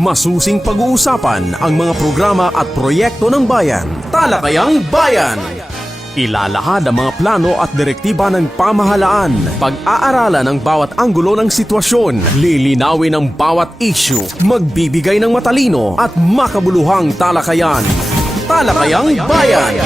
Masusing pag-uusapan ang mga programa at proyekto ng bayan. Talakayang Bayan! Ilalahad ang mga plano at direktiba ng pamahalaan. Pag-aaralan ang bawat anggulo ng sitwasyon. Lilinawin ang bawat issue. Magbibigay ng matalino at makabuluhang talakayan. Talakayang Bayan!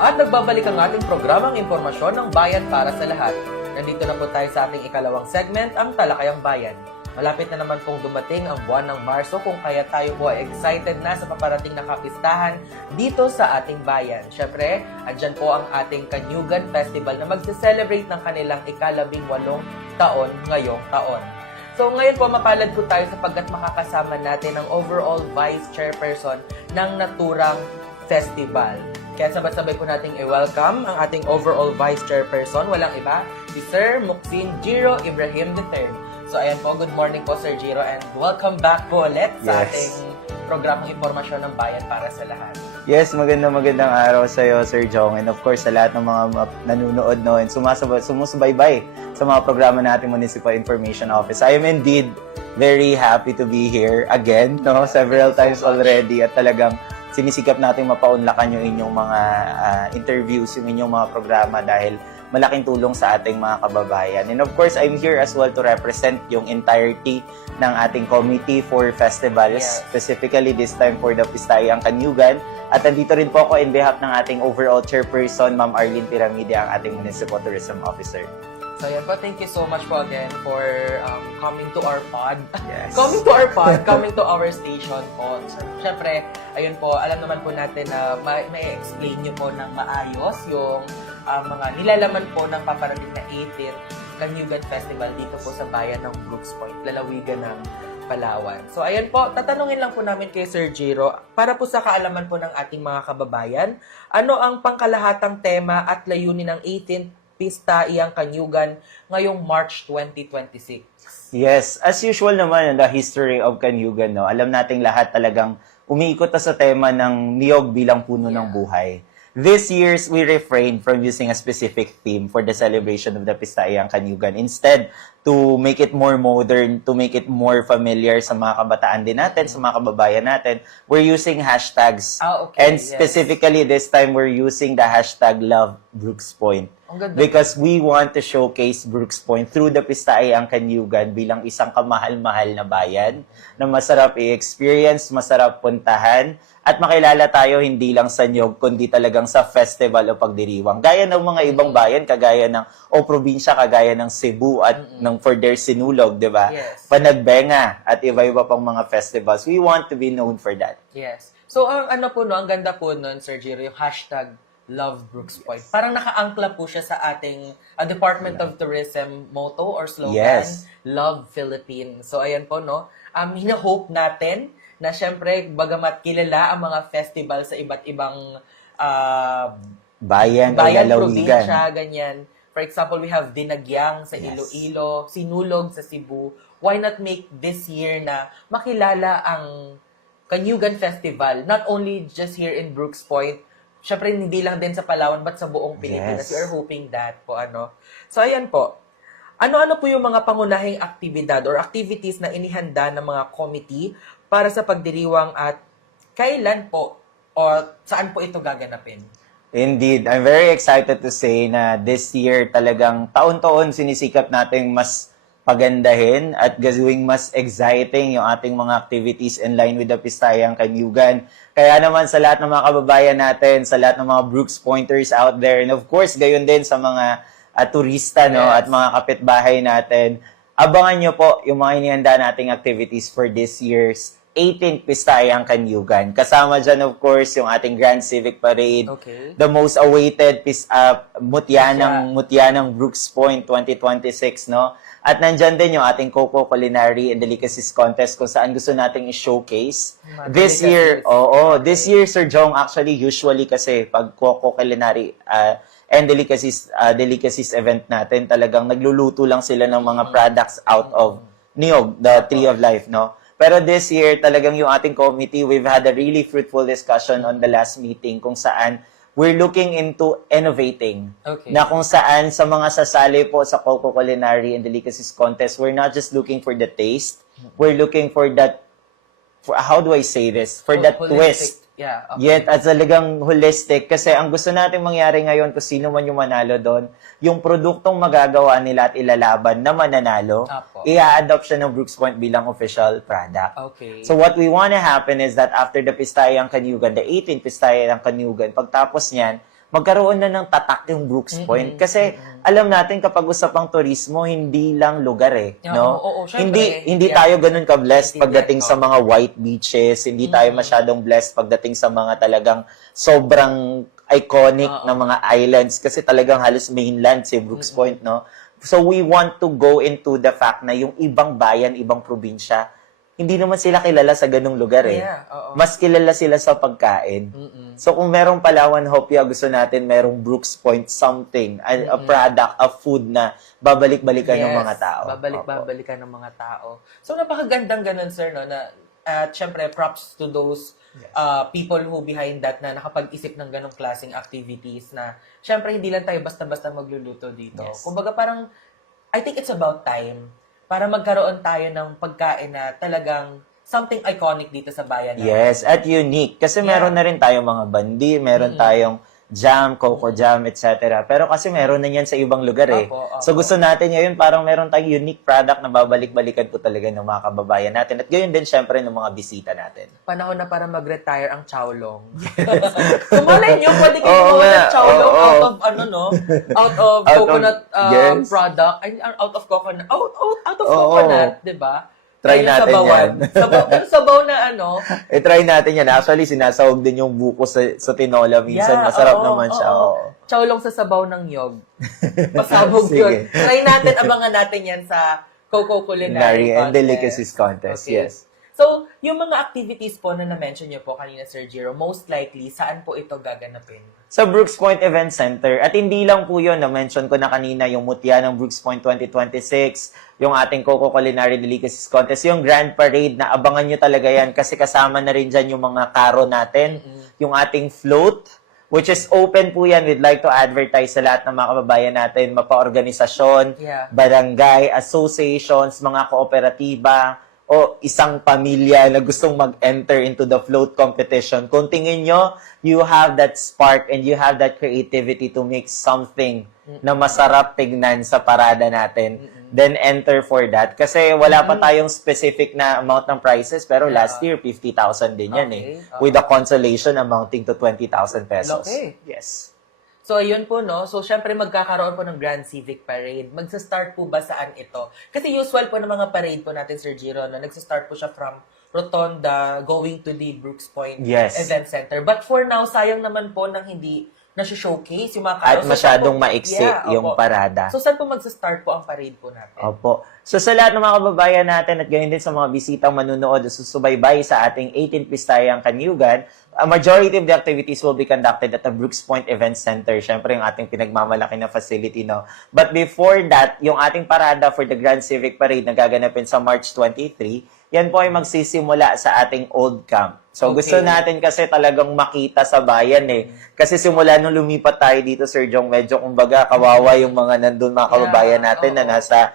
At nagbabalik ang ating programang impormasyon ng bayan para sa lahat. Nandito na po tayo sa ating ikalawang segment, ang Talakayang Bayan. Malapit na naman pong dumating ang buwan ng Marso kung kaya tayo po ay excited na sa paparating na kapistahan dito sa ating bayan. Siyempre, andyan po ang ating Kanyugan Festival na magse-celebrate ng kanilang ika-18 taon ngayong taon. So ngayon po mapalad po tayo sapagkat makakasama natin ang overall Vice Chairperson ng naturang festival. Kaya sabay-sabay po nating i-welcome ang ating overall Vice Chairperson, walang iba, si Sir Muxin Jiro Ibrahim III. So ayan po, good morning po Sir Jiro and welcome back po ulit sa ating programang Impormasyon ng Bayan para sa lahat. Yes, magandang araw sa iyo, Sir Jong, and of course sa lahat ng mga nanonood and sumusubaybay sa mga programa nating Municipal Information Office. I am indeed very happy to be here again, no? Several times already at talagang sinisikap nating mapaunlakan yung inyong mga interviews, yung inyong mga programa dahil malaking tulong sa ating mga kababayan. And of course, I'm here as well to represent yung entirety ng ating committee for festivals, specifically this time for the Pistayang Kanyugan. At nandito rin po ako in behalf ng ating overall chairperson, Ma'am Arlene Piramide, ang ating Municipal Tourism Officer. So yan po, thank you so much po again for coming to our pod. Yes. Coming to our pod, coming to our station po. Siyempre, ayun po, alam naman po natin na may explain nyo po ng maayos yung mga nilalaman po ng paparating na 18th Kanyugan Festival dito po sa bayan ng Brooks Point, lalawigan ng Palawan. So ayan po, tatanungin lang po namin kay Sir Jiro, para po sa kaalaman po ng ating mga kababayan, ano ang pangkalahatang tema at layunin ng 18th Pistayang Kanyugan ngayong March 2026. Yes, as usual naman, the history of Kanyugan, no? Alam nating lahat talagang umiikot sa tema ng niyog bilang puno ng buhay. This year, we refrained from using a specific theme for the celebration of the Pistayang Kanyugan. Instead, to make it more modern, to make it more familiar sa mga kabataan din natin, sa mga kababayan natin, we're using hashtags. And specifically, this time, we're using the hashtag Love Brooks Point. Because we want to showcase Brooks Point through the Pistayang Kanyugan bilang isang kamahal-mahal na bayan na masarap i-experience, masarap puntahan, at makilala tayo hindi lang sa niyog, kundi talagang sa festival o pagdiriwang. Gaya ng mga ibang bayan, kagaya ng probinsya, kagaya ng Cebu at ng for their Sinulog, di ba? Yes. Panagbenga at iba-iba pang mga festivals. We want to be known for that. Yes. So, ang ganda po nun, Sir Jiro, yung hashtag Love Brooks Point. Parang naka-angkla po siya sa ating Department of Tourism motto or slogan, Love Philippines. So, ayan po, no? Hina-hope natin na syempre, bagamat kilala ang mga festival sa iba't ibang bayan probinsya, ganyan. For example, we have Dinagyang sa Iloilo, Sinulog sa Cebu. Why not make this year na makilala ang Kanyugan Festival, not only just here in Brooks Point, syempre hindi lang din sa Palawan, but sa buong Pilipinas. We are hoping that po, So, ayan po. Ano-ano po yung mga pangunahing aktibidad or activities na inihanda ng mga committee para sa pagdiriwang at kailan po o saan po ito gaganapin? Indeed. I'm very excited to say na this year talagang taon-taon sinisikap nating mas pagandahin at gawing mas exciting yung ating mga activities in line with the Pistayang Kanyugan. Kaya naman sa lahat ng mga kababayan natin, sa lahat ng mga Brooks Pointers out there, and of course, gayon din sa mga turista, no, at mga kapitbahay natin, abangan nyo po yung mga inihanda nating activities for this year's 18th Pistayang Kanyugan. Kasama dyan, of course, yung ating Grand Civic Parade, the most awaited Mutyanang Brooks Point 2026, no? At nandyan din yung ating Coco Culinary and Delicacies Contest kung saan gusto nating i-showcase. This year, this year, Sir Jong, actually, usually kasi pag Coco Culinary and Delicacies event natin, talagang nagluluto lang sila ng mga products out of niyog, the Tree of Life, no? Pero this year, talagang yung ating committee, we've had a really fruitful discussion on the last meeting kung saan we're looking into innovating. Okay. Na kung saan sa mga sasali po sa Coco Culinary and Delicacies Contest, we're not just looking for the taste, we're looking for that, how do I say this? For that Holistic. twist. Yeah. Okay. Yet, at talagang holistic. Kasi ang gusto natin mangyari ngayon, kung sino man yung manalo doon, yung produktong magagawa nila at ilalaban na mananalo, Apo. i-a-adopt siya ng Brooks Point bilang official product. Okay. So what we want to happen is that after the Pistayang Kanyugan, the 18th Pistayang Kanyugan, pagtapos niyan, magkaroon na ng tatak yung Brooks Point. Kasi alam natin kapag usapang turismo, hindi lang lugar Yeah, no? oo, syempre. Hindi Yeah. tayo ganun ka-blessed Hindi pagdating din, sa mga white beaches, hindi tayo masyadong blessed pagdating sa mga talagang sobrang iconic na mga islands kasi talagang halos mainland si Brooks Point, no? So we want to go into the fact na yung ibang bayan, ibang probinsya, hindi naman sila kilala sa ganung lugar eh. Yeah, oo. Mas kilala sila sa pagkain. So kung merong Palawan Hopia, gusto natin merong Brooks Point something, a product, a food na babalik-balikan ng mga tao. Babalik-balikan ng mga tao. So, napakagandang ganun, sir, no, na syempre, props to those people who behind that na nakapag-isip ng ganong klaseng activities na syempre, hindi lang tayo basta-basta magluluto dito. Yes. Kumbaga, parang, I think it's about time para magkaroon tayo ng pagkain na talagang something iconic dito sa bayan natin. Yes, at unique. Kasi meron na rin tayong mga bandi, meron tayong jam, coco jam, etc. Pero kasi meron na yan sa ibang lugar eh. Opo. So gusto natin ngayon parang meron tayong unique product na babalik-balikan po talaga ng mga kababayan natin. At gayon din syempre ng mga bisita natin. Panahon na para mag-retire ang Chowlong. Kumalay nyo, pwede kayo Oo gumawa nga, ng Chowlong oo. out of, ano no? Out of Out of- coconut yes. product. Ay, out of coconut. Out of Oo. coconut, di ba? Try Ayun, natin sabawan. yan. Sabaw na ano. Try natin yan. Actually, sinasawag din yung buko sa tinola minsan. Yeah, Masarap oo, naman siya. oo. Oo. Chowlong sa sabaw ng yog. Pasabog Sige. yun. Try natin, abangan natin yan sa Coco Culinary and Contest. Delicacies Contest, Okay. yes. So, yung mga activities po na na-mention niyo po kanina, Sir Jiro, most likely, saan po ito gaganapin? Sa Brooks Point Event Center. At hindi lang po yun, na-mention ko na kanina, yung mutya ng Brooks Point 2026, yung ating Coco Culinary Delicacies Contest, yung Grand Parade na abangan nyo talaga yan kasi kasama na rin dyan yung mga karo natin, yung ating float, which is open po yan. We'd like to advertise sa lahat ng mga kababayan natin, mapa-organisasyon, Yeah. barangay, associations, mga kooperatiba, o isang pamilya na gustong mag-enter into the float competition. Kung tingin nyo, you have that spark and you have that creativity to make something na masarap tignan sa parada natin, then enter for that. Kasi wala pa tayong specific na amount ng prizes, pero last year, 50,000 din yan Okay. With a consolation amounting to 20,000 pesos. Laki. Yes. So, ayun po, no? So, syempre, magkakaroon po ng Grand Civic Parade. Magsa-start po ba saan ito? Kasi usual po ng mga parade po natin, Sir Jiro, no? Nagsa-start po siya from Rotonda going to the Brooks Point Yes. Event Center. But for now, sayang naman po nang hindi na-showcase yung mga At So, masyadong saan po- maiksi yung opo. parada. So, saan po magsa-start po ang parade po natin? Opo. So sa lahat ng mga kababayan natin at gayon din sa mga bisitang manunood o susubaybay sa ating 18th Pistayang Kanyugan, a majority of the activities will be conducted at the Brooks Point Event Center. Siyempre, yung ating pinagmamalaki na facility, no? But before that, yung ating parada for the Grand Civic Parade na gaganapin sa March 23, yan po ay magsisimula sa ating old camp. So Okay. gusto natin kasi talagang makita sa bayan Kasi simula nung lumipat tayo dito, Sir Jong, medyo kumbaga kawawa yung mga nandun mga kababayan natin na nasa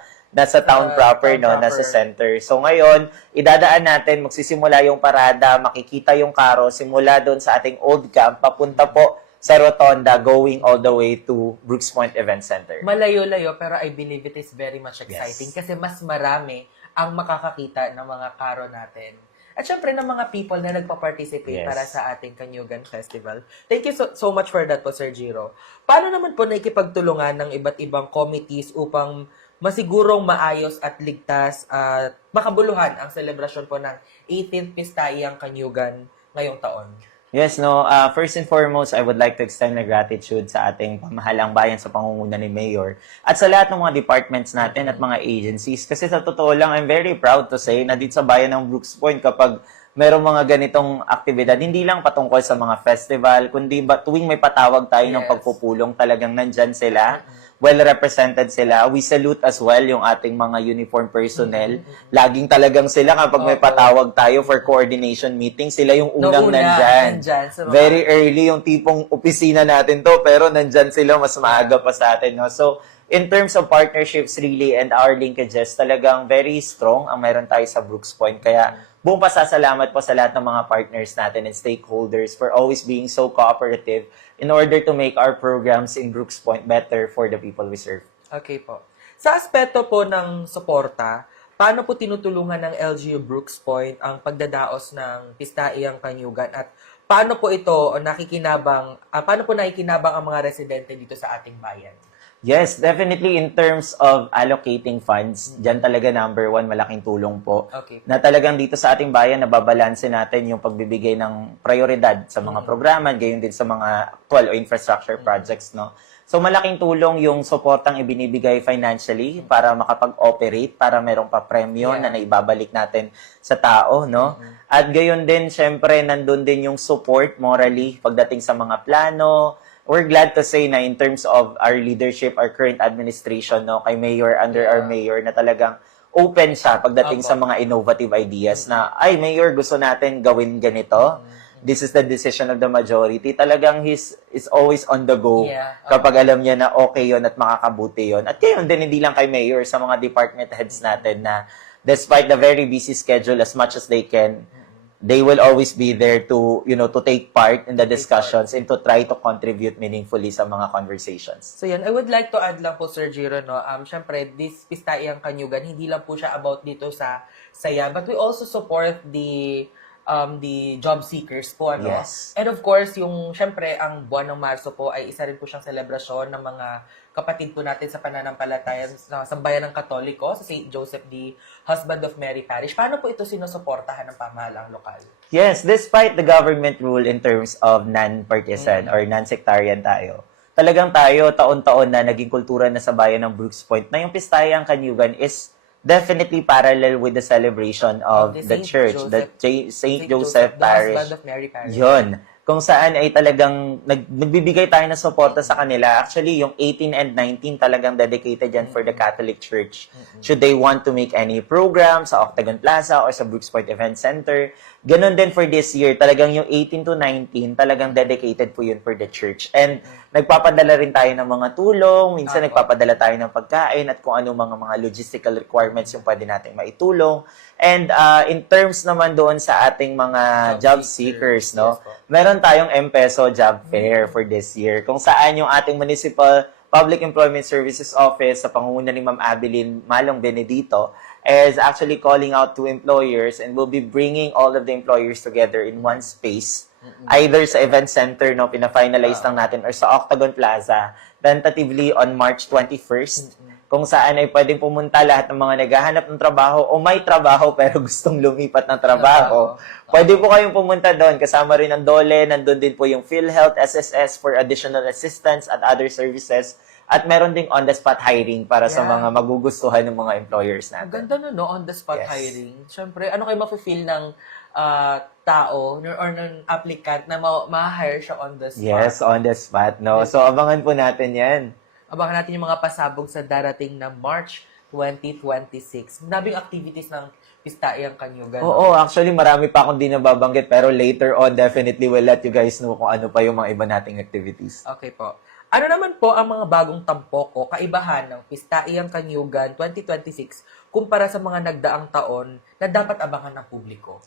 town proper, town nasa proper. center. So ngayon, idadaan natin, magsisimula yung parada, makikita yung karo, simula doon sa ating old camp, papunta po sa Rotonda, going all the way to Brooks Point Event Center. Malayo-layo, pero I believe it is very much exciting Yes. kasi mas marami ang makakakita ng mga karo natin. At syempre ng mga people na nagpa-participate Yes. para sa ating Kanyugan Festival. Thank you so much for that po, Sir Jiro. Paano naman po nakikipagtulungan ng iba't ibang committees upang masigurong maayos at ligtas at makabuluhan ang selebrasyon po ng 18th Pistayang Kanyugan ngayong taon? Yes, no. First and foremost, I would like to extend my gratitude sa ating pamahalang bayan sa pangunguna ni Mayor at sa lahat ng mga departments natin at mga agencies. Kasi sa totoo lang, I'm very proud to say na dito sa bayan ng Brooks Point kapag merong mga ganitong aktibidad, hindi lang patungkol sa mga festival, kundi tuwing may patawag tayo ng Yes. pagpupulong, talagang nandyan sila well represented sila. We salute as well yung ating mga uniform personnel. Laging talagang sila kapag may patawag tayo for coordination meeting, sila yung unang nandyan. sa mga- Very early yung tipong opisina natin to, pero nandyan sila mas maaga pa sa atin. No? So, in terms of partnerships really and our linkages, talagang very strong ang meron tayo sa Brooks Point. Kaya buong pasasalamat po sa lahat ng mga partners natin and stakeholders for always being so cooperative in order to make our programs in Brooks Point better for the people we serve. Okay po. Sa aspeto po ng suporta, paano po tinutulungan ng LGU Brooks Point ang pagdadaos ng Pistaiyang Kanyugan at paano po ito paano po nakikinabang ang mga residente dito sa ating bayan? Yes, definitely in terms of allocating funds, dyan talaga number one, malaking tulong po. Okay. Na talagang dito sa ating bayan, nababalanse natin yung pagbibigay ng prioridad sa mga programa, gayon din sa mga actual o infrastructure projects, no? So, malaking tulong yung supportang ibinibigay financially para makapag-operate, para merong pa-premyo na naibabalik natin sa tao, no? At gayon din, syempre, nandun din yung support morally pagdating sa mga plano. We're glad to say na in terms of our leadership, our current administration, no, kay Mayor, under our Mayor, na talagang open siya pagdating sa mga innovative ideas na, ay, Mayor, gusto natin gawin ganito. This is the decision of the majority. Talagang is always on the go kapag alam niya na okay yon at makakabuti yon. At kayon din, hindi lang kay Mayor, sa mga department heads natin na despite the very busy schedule, as much as they can, they will always be there to, to take part in the discussions and to try to contribute meaningfully sa mga conversations. So yan, I would like to add lang po, Sir Jiro, no? Syempre, this Pistaiyang Kanyugan, hindi lang po siya about dito sa saya, but we also support the job seekers po, ano? Yes. And of course, syempre, ang buwan ng Marso po ay isa rin po siyang selebrasyon ng mga kapatid po natin sa pananampalataya sa bayan ng Katoliko, sa St. Joseph, the Husband of Mary Parish. Paano po ito sinusuportahan ng pamahalaang lokal? Yes, despite the government rule in terms of non-partisan or non-sectarian tayo, talagang tayo taon-taon na naging kultura na sa bayan ng Brooks Point na yung Pistayang Kanyugan is definitely parallel with the celebration of the church, the St. Joseph Parish. The Husband of Mary Parish. Yun. Kung saan ay talagang nagbibigay tayo ng suporta sa kanila. Actually, yung 18 and 19 talagang dedicated yan for the Catholic Church. Should they want to make any program sa Octagon Plaza or sa Brooks Point Event Center. Ganon din for this year. Talagang yung 18 to 19 talagang dedicated po yun for the church. And nagpapadala rin tayo ng mga tulong. Minsan nagpapadala tayo ng pagkain at kung ano mga logistical requirements yung pwede nating maitulong. And in terms naman doon sa ating mga job seekers, no? Meron tayong M-Peso job fair for this year. Kung saan yung ating Municipal Public Employment Services Office sa pangunguna ni Ma'am Adeline Malong Benedito is actually calling out to employers and will be bringing all of the employers together in one space. Either sa event center, no, pina-finalize lang natin, or sa Octagon Plaza, tentatively on March 21st. Kung saan ay pwedeng pumunta lahat ng mga naghahanap ng trabaho o may trabaho pero gustong lumipat ng trabaho. Pwede po kayong pumunta doon. Kasama rin ang DOLE, nandun din po yung PhilHealth, SSS for additional assistance at other services. At meron ding on-the-spot hiring para sa mga magugustuhan ng mga employers natin. Ang ganda no, on-the-spot hiring. Siyempre, ano kayo ma-feel ng tao or ng applicant na ma-hire siya on the spot? Yes, on the spot, no? So, abangan po natin yan. Abangan natin yung mga pasabog sa darating na March 2026. Madaming activities ng Pistaiyang Kanyugan. Oo, actually marami pa akong di nababanggit pero later on definitely we'll let you guys know kung ano pa yung mga iba nating activities. Okay po. Ano naman po ang mga bagong tampok o kaibahan ng Pistaiyang Kanyugan 2026 kumpara sa mga nagdaang taon na dapat abangan ng publiko?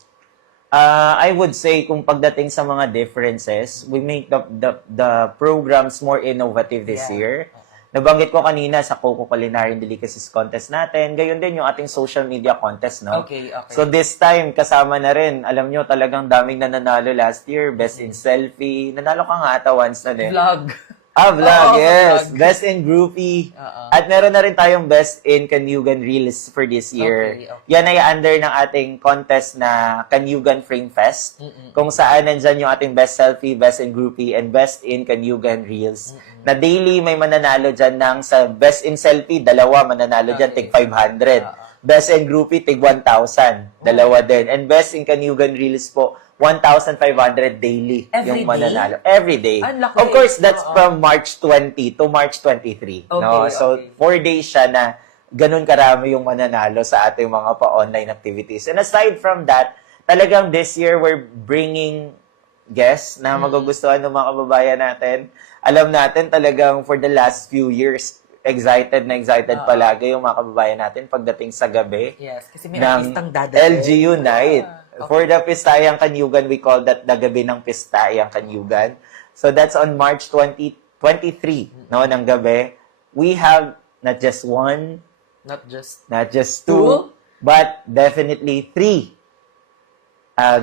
I would say kung pagdating sa mga differences, we make the programs more innovative this year. Nabanggit ko kanina sa Coco Culinary Delicacies Contest natin, gayon din yung ating social media contest, no? Okay. So this time, kasama na rin, alam nyo, talagang daming nananalo last year. Best in Selfie. Nanalo ka nga ata once na din. Vlog. Vlog, yes. Vlog. Best in Groupie. At meron na rin tayong Best in Kanyugan Reels for this year. Okay. Yan ay under ng ating contest na Kanyugan Frame Fest. Kung saan nandyan yung ating Best Selfie, Best in Groupie, and Best in Kanyugan Reels. Na daily may mananalo dyan ng sa Best in Selfie, dalawa mananalo dyan, tig 500. Best in Groupie, tig 1,000. Dalawa din. And Best in Kanyugan Reels po, 1,500 daily Every yung day? mananalo. Every day. Ang laki. Of course, that's Oo. from March 20 to March 23. No? Okay, So, okay. 4 days siya na ganun karami yung mananalo sa ating mga pa-online activities. And aside from that, talagang this year, we're bringing guests na magugustuhan ng mga kababayan natin. Alam natin talagang for the last few years, excited palagi yung mga kababayan natin pagdating sa gabi Yes, kasi may ng artistang dadating. LGU Night. Okay. For the Pistayang Kanyugan, we call that the Gabi ng Pistayang Kanyugan. So that's on March 23, no, ng gabi. We have not just one, Not just not just Two? two, but definitely 3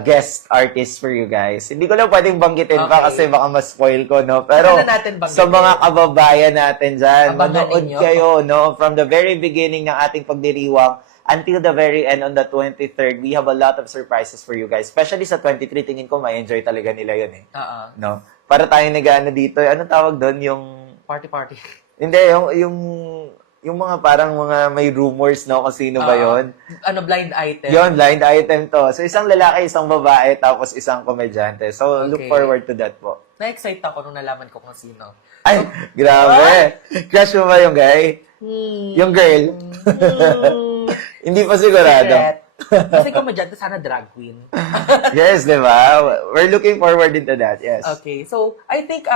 guest artists for you guys. Hindi ko lang pwedeng banggitin pa Okay. kasi baka ma-spoil ko, no? Pero Saka na natin banggitin. sa mga kababayan natin dyan, Abangan manood ninyo. kayo, no? From the very beginning ng ating pagdiriwang until the very end on the 23rd, we have a lot of surprises for you guys. Especially sa 23, tingin ko ma-enjoy talaga nila yun, eh. No? Para tayo nag-ano dito, anong tawag doon? Yung party. hindi, yung mga parang mga may rumors, no, kung sino ba yon. Ano, blind item. Yon, blind item to. So, isang lalaki, isang babae, tapos isang komedyante. So, look Okay. forward to that po. Na-excite ako nung nalaman ko kung sino. Ay, grabe. Crush mo ba yung guy? Yung girl? Hindi pa sigurado. Secret. Kasi komedyante, sana drag queen. Yes, di ba? We're looking forward into that, yes. Okay, so I think,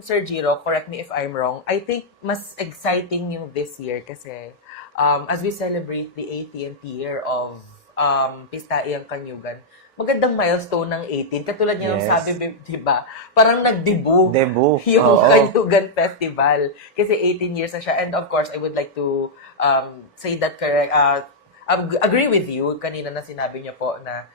Sir Giro, correct me if I'm wrong, I think mas exciting yung this year kasi as we celebrate the 80th year of Pistayang Kanyugan, magandang milestone ng 18. Katulad niya nung Yes. sabi, di ba? Parang nag-debut Debut. yung Oo. Kanyugan Festival. Kasi 18 years na siya. And of course, I would like to say that correct, agree with you kanina na sinabi niyo po na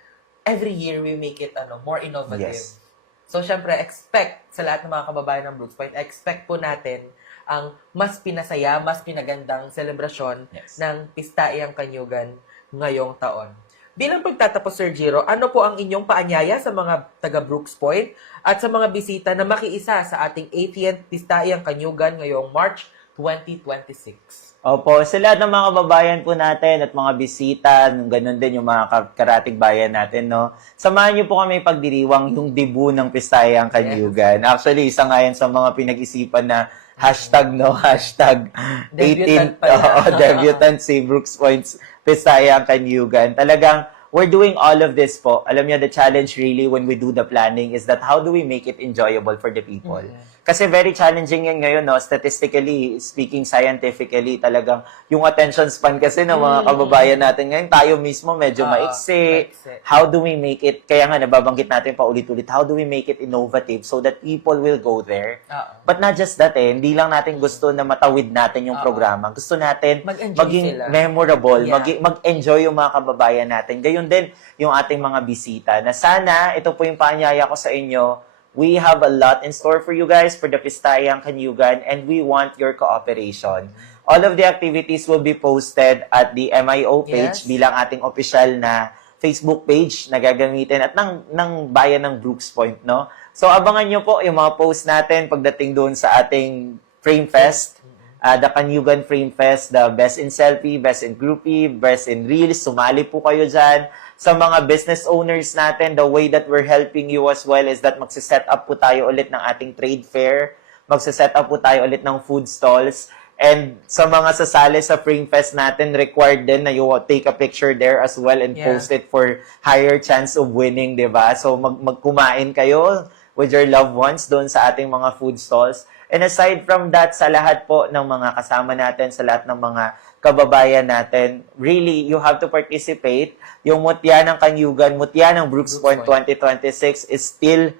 every year we make it more innovative. Yes. So, syempre, expect sa lahat ng mga kababayan ng Brooks Point, expect po natin ang mas pinasaya, mas pinagandang selebrasyon Yes. ng Pistayang Kanyugan ngayong taon. Bilang pagtatapos, Sir Giro, ano po ang inyong paanyaya sa mga taga Brooks Point at sa mga bisita na makiisa sa ating 80th Pistayang Kanyugan ngayong March 2026? Opo, sa lahat ng mga kababayan po natin at mga bisita, ganun din yung mga karatig bayan natin, no? Samahan niyo po kami pagdiriwang yung debut ng Pistayang Kanyugan. Actually, isa nga yan sa mga pinag-isipan na hashtag, no? Hashtag 18, Debutant pala. debutant si Brooks Point's Pistayang Kanyugan. Talagang, we're doing all of this po. Alam niyo, the challenge really when we do the planning is that how do we make it enjoyable for the people? Kasi very challenging yan ngayon, no? Statistically speaking, scientifically, talagang yung attention span kasi ng mga kababayan natin ngayon, tayo mismo medyo maiksi. maiksi. How do we make it, kaya nga nababanggit natin pa ulit-ulit, how do we make it innovative so that people will go there? But not just that, hindi lang natin gusto na matawid natin yung programa. Gusto natin Mag-enjoy maging sila. memorable, Yeah. mag-enjoy yung mga kababayan natin. Gayon din yung ating mga bisita. Na sana, ito po yung paanyaya ko sa inyo, we have a lot in store for you guys for the Pistayang Kanyugan and we want your cooperation. All of the activities will be posted at the MIO page Yes. bilang ating official na Facebook page na gagamitin at ng bayan ng Brooks Point, no? So, abangan nyo po yung mga post natin pagdating doon sa ating Frame Fest. The Kanyugan Frame Fest, the Best in Selfie, Best in Groupie, Best in Reels. Sumali po kayo dyan. Sa mga business owners natin, the way that we're helping you as well is that magsiset up po tayo ulit ng ating trade fair. Magsiset up po tayo ulit ng food stalls. And sa mga sasali sa Frame Fest natin, required din na you take a picture there as well and Yeah. post it for higher chance of winning, di ba? So magkumain kayo with your loved ones doon sa ating mga food stalls. And aside from that, sa lahat po ng mga kasama natin, sa lahat ng mga kababayan natin, really, you have to participate. Yung Mutya ng Kanyugan, Mutya ng Brooks Point 2026 is still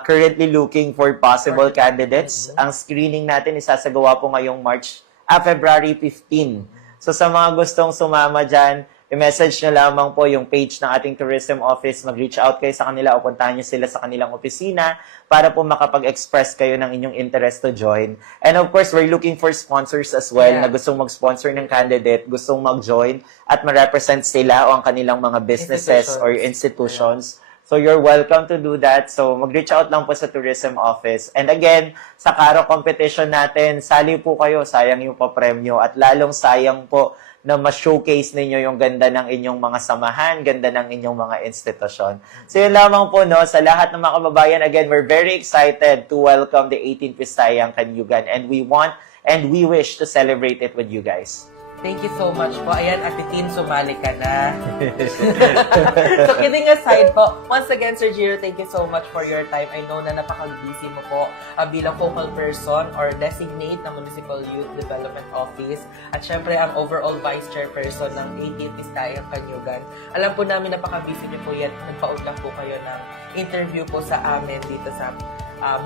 currently looking for possible candidates. Ang screening natin isasagawa po ngayong February 15. So sa mga gustong sumama dyan, i-message nyo lamang po yung page ng ating tourism office, mag-reach out kayo sa kanila o puntahan nyo sila sa kanilang opisina para po makapag-express kayo ng inyong interest to join. And of course, we're looking for sponsors as well na gustong mag-sponsor ng candidate, gustong mag-join at ma-represent sila o ang kanilang mga businesses or institutions. So you're welcome to do that. So mag-reach out lang po sa tourism office. And again, sa Karo competition natin, sali po kayo, sayang yung papremyo at lalong sayang po na ma-showcase ninyo yung ganda ng inyong mga samahan, ganda ng inyong mga institusyon. So yun lamang po, no, sa lahat ng mga kababayan, again, we're very excited to welcome the 18th Pistayang Kanyugan, and we want and we wish to celebrate it with you guys. Thank you so much po. Ayan, Ate Tin, sumali ka na. So, kidding aside po, once again, Sir Giro, thank you so much for your time. I know na napaka-busy mo po bilang focal person or designate ng Municipal Youth Development Office at syempre ang overall Vice Chairperson ng 18th Pistayang Kanyugan. Alam po namin napaka-busy niyo po yan. Nagpaut lang po kayo ng interview po sa amin dito sa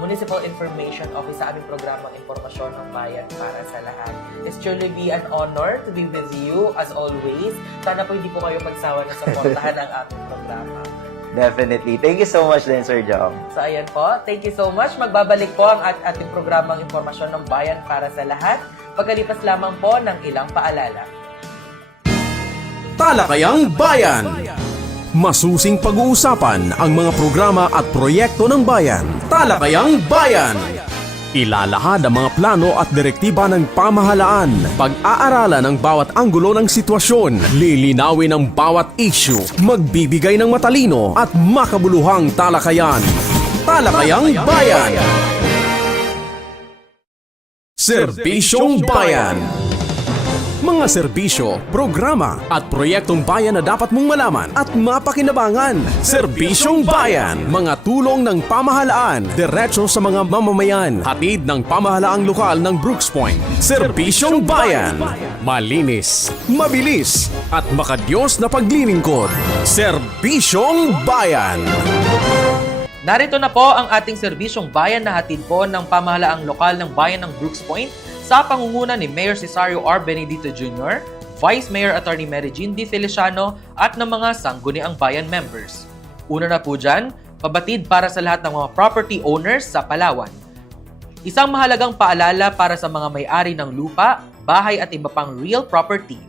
Municipal Information Office sa aming programang Impormasyon ng Bayan para sa lahat. It's truly be an honor to be with you as always. Sana po hindi po kayo pagsawa na supportahan ang aming programa. Definitely. Thank you so much din, Sir Jom. So ayan po, thank you so much. Magbabalik po ang ating programang Impormasyon ng Bayan para sa lahat. Pagkalipas lamang po ng ilang paalala. Talakayang Bayan. Masusing pag-uusapan ang mga programa at proyekto ng bayan. Talakayang Bayan. Ilalahad ang mga plano at direktiba ng pamahalaan. Pag-aaralan ang bawat anggulo ng sitwasyon. Lilinawin ang bawat issue. Magbibigay ng matalino at makabuluhang talakayan. Talakayang Bayan. Serbisyong Bayan. Mga serbisyo, programa at proyektong bayan na dapat mong malaman at mapakinabangan. Serbisyong Bayan. Mga tulong ng pamahalaan, diretso sa mga mamamayan. Hatid ng pamahalaang lokal ng Brooks Point. Serbisyong Bayan. Malinis, mabilis at makadiyos na paglilingkod. Serbisyong Bayan. Narito na po ang ating serbisyong bayan na hatid po ng pamahalaang lokal ng bayan ng Brooks Point sa pangunguna ni Mayor Cesario R. Benedito Jr., Vice Mayor Attorney Mary Jean D. Feliciano at ng mga sangguniang bayan members. Una na po dyan, pabatid para sa lahat ng mga property owners sa Palawan. Isang mahalagang paalala para sa mga may-ari ng lupa, bahay at iba pang real property.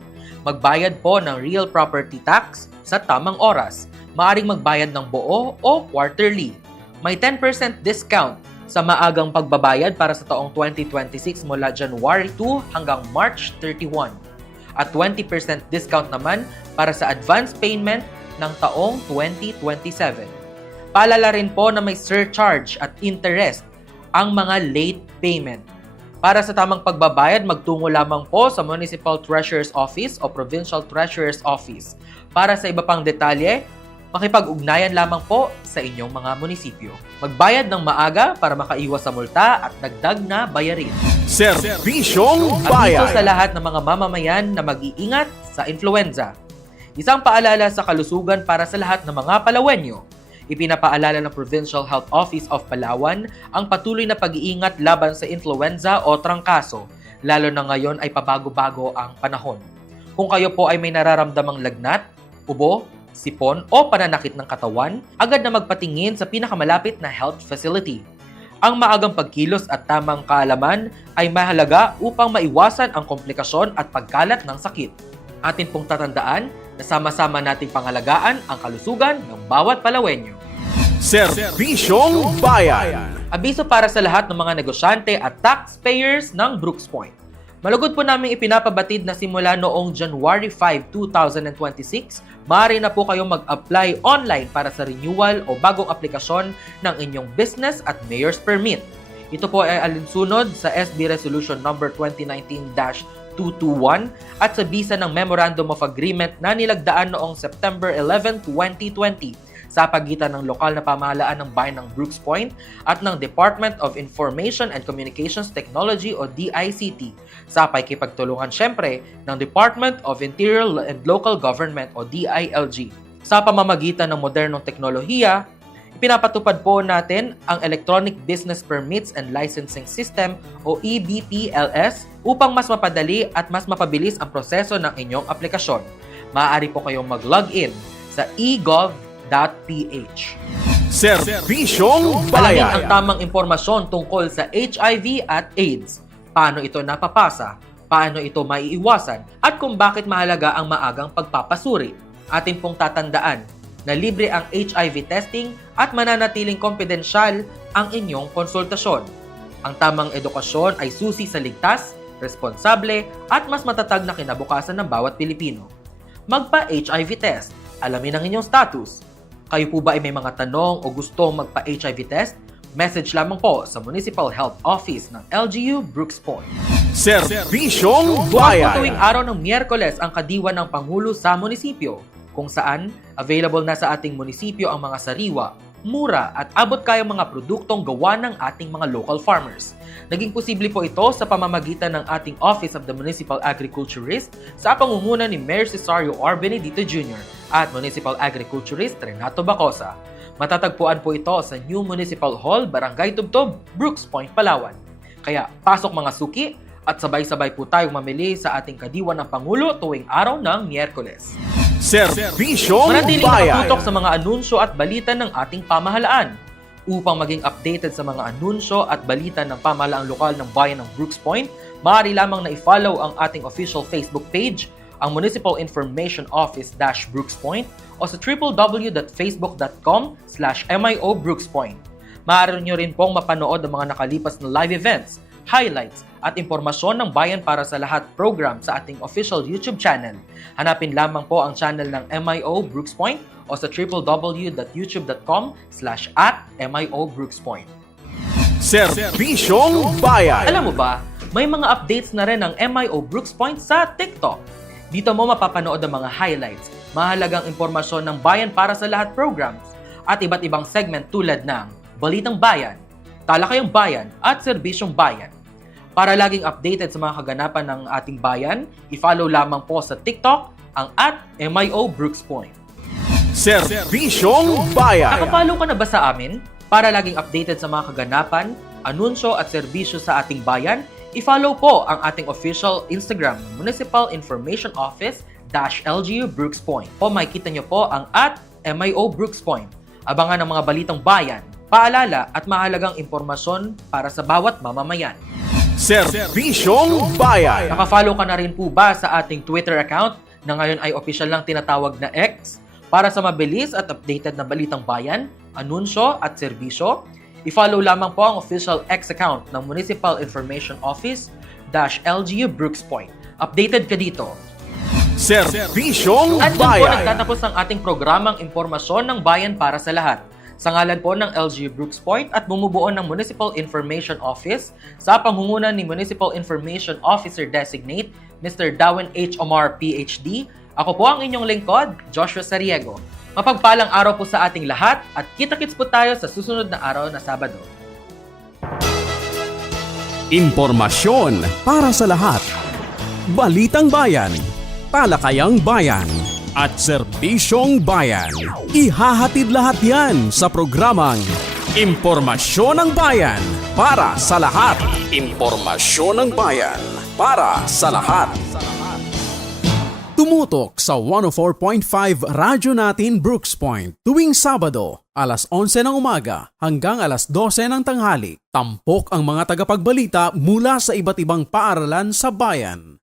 Magbayad po ng real property tax sa tamang oras. Maaring magbayad ng buo o quarterly. May 10% discount sa maagang pagbabayad para sa taong 2026 mula January 2 hanggang March 31. At 20% discount naman para sa advance payment ng taong 2027. Paalala rin po na may surcharge at interest ang mga late payment. Para sa tamang pagbabayad, magtungo lamang po sa Municipal Treasurer's Office o Provincial Treasurer's Office. Para sa iba pang detalye, makipag-ugnayan lamang po sa inyong mga munisipyo. Magbayad ng maaga para makaiwas sa multa at dagdag na bayarin. Serbisyong Abiso Bayan. sa lahat ng mga mamamayan na mag-iingat sa influenza. Isang paalala sa kalusugan para sa lahat ng mga Palawenyo. Ipinapaalala ng Provincial Health Office of Palawan ang patuloy na pag-iingat laban sa influenza o trangkaso, lalo na ngayon ay pabago-bago ang panahon. Kung kayo po ay may nararamdamang lagnat, ubo, sipon o pananakit ng katawan, agad na magpatingin sa pinakamalapit na health facility. Ang maagang pagkilos at tamang kaalaman ay mahalaga upang maiwasan ang komplikasyon at pagkalat ng sakit. Atin pong tatandaan na sama-sama nating pangalagaan ang kalusugan ng bawat Palawenyo. Serbisyong Bayan. Abiso para sa lahat ng mga negosyante at taxpayers ng Brooks Point. Malugod po namin ipinapabatid na simula noong January 5, 2026, maaari na po kayong mag-apply online para sa renewal o bagong aplikasyon ng inyong business at mayor's permit. Ito po ay alinsunod sa SB Resolution number 2019-221 at sa bisa ng Memorandum of Agreement na nilagdaan noong September 11, 2020 sa pagitan ng lokal na pamahalaan ng bayan ng Brooks Point at ng Department of Information and Communications Technology o DICT sa pakikipagtulungan syempre ng Department of Interior and Local Government o DILG. Sa pamamagitan ng modernong teknolohiya, ipinapatupad po natin ang Electronic Business Permits and Licensing System o EBPLS upang mas mapadali at mas mapabilis ang proseso ng inyong aplikasyon. Maaari po kayong mag-login sa eGov.ph. Serbisyong Alamin ang Bayan. tamang impormasyon tungkol sa HIV at AIDS, paano ito napapasa, paano ito maiiwasan, at kung bakit mahalaga ang maagang pagpapasuri. Atin pong tatandaan na libre ang HIV testing at mananatiling kompidensyal ang inyong konsultasyon. Ang tamang edukasyon ay susi sa ligtas, responsable at mas matatag na kinabukasan ng bawat Pilipino. Magpa-HIV test. Alamin ang inyong status. Kayo po ba ay may mga tanong o gustong magpa-HIV test? Message lamang po sa Municipal Health Office ng LGU Brooks Point. Serbisyong Tuwing Bayan. araw ng Miyerkules ang kadiwa ng Pangulo sa munisipyo, kung saan available na sa ating munisipyo ang mga sariwa, mura at abot kayang mga produktong gawa ng ating mga local farmers. Naging posible po ito sa pamamagitan ng ating Office of the Municipal Agriculturist sa pangunguna ni Mayor Cesario R. Benedito Jr. at Municipal Agriculturist Renato Bacosa. Matatagpuan po ito sa New Municipal Hall, Barangay Tubtob, Brooks Point, Palawan. Kaya pasok mga suki at sabay-sabay po tayong mamili sa ating kadiwa ng Pangulo tuwing araw ng Miyerkules. Serbisyong Manatiling Bayan. nakatutok sa mga anunsyo at balita ng ating pamahalaan. Upang maging updated sa mga anunsyo at balita ng pamahalaang lokal ng bayan ng Brooks Point, maaari lamang na i-follow ang ating official Facebook page, ang Municipal Information Office-Brooks Point o sa www.facebook.com/MIO Brooks Point. Maaari nyo rin pong mapanood ang mga nakalipas na live events, highlights at impormasyon ng Bayan para sa Lahat program sa ating official YouTube channel. Hanapin lamang po ang channel ng MIO Brooks Point o sa www.youtube.com/@MIO Brooks Point. Serbisyong Bayan. Alam mo ba, may mga updates na rin ang MIO Brooks Point sa TikTok. Dito mo mapapanood ang mga highlights, mahalagang impormasyon ng Bayan para sa Lahat programs, at iba't ibang segment tulad ng Balitang Bayan, Talakayang Bayan at Serbisyong Bayan. Para laging updated sa mga kaganapan ng ating bayan, i-follow lamang po sa TikTok ang @MIO Brooks Point. Serbisyong Bayan. Nakapalo ka na ba sa amin? Para laging updated sa mga kaganapan, anunsyo at serbisyo sa ating bayan, i-follow po ang ating official Instagram ng Municipal Information Office-LGU Brooks Point. O makikita nyo po ang @MIO Brooks Point. Abangan ang mga balitang bayan, paalala at mahalagang impormasyon para sa bawat mamamayan. Serbisyong Bayan. Nakafollow ka na rin po ba sa ating Twitter account na ngayon ay official lang tinatawag na X? Para sa mabilis at updated na balitang bayan, anunsyo at serbisyo, i-follow lamang po ang official X account ng Municipal Information Office-LGU Brooks Point. Updated ka dito. Serbisyong At doon po Bayan. nagtatapos ang ating programang Impormasyon ng Bayan para sa Lahat. Sa ngalan po ng LGU Brooks Point at bumubuo ng Municipal Information Office sa pangunguna ni Municipal Information Officer Designate Mr. Darwin H. Omar, PhD, ako po ang inyong lingkod, Joshua Sariego. Mapagpalang araw po sa ating lahat at kita-kits po tayo sa susunod na araw na Sabado. Impormasyon para sa lahat. Balitang Bayan, Talakayang Bayan, at Serbisyong Bayan. Ihahatid lahat yan sa programang Impormasyon ng Bayan para sa lahat. Impormasyon ng Bayan para sa lahat. Tumutok sa 104.5 Radyo Natin Brooks Point tuwing Sabado, alas 11 ng umaga hanggang alas 12 ng tanghali. Tampok ang mga tagapagbalita mula sa iba't ibang paaralan sa bayan.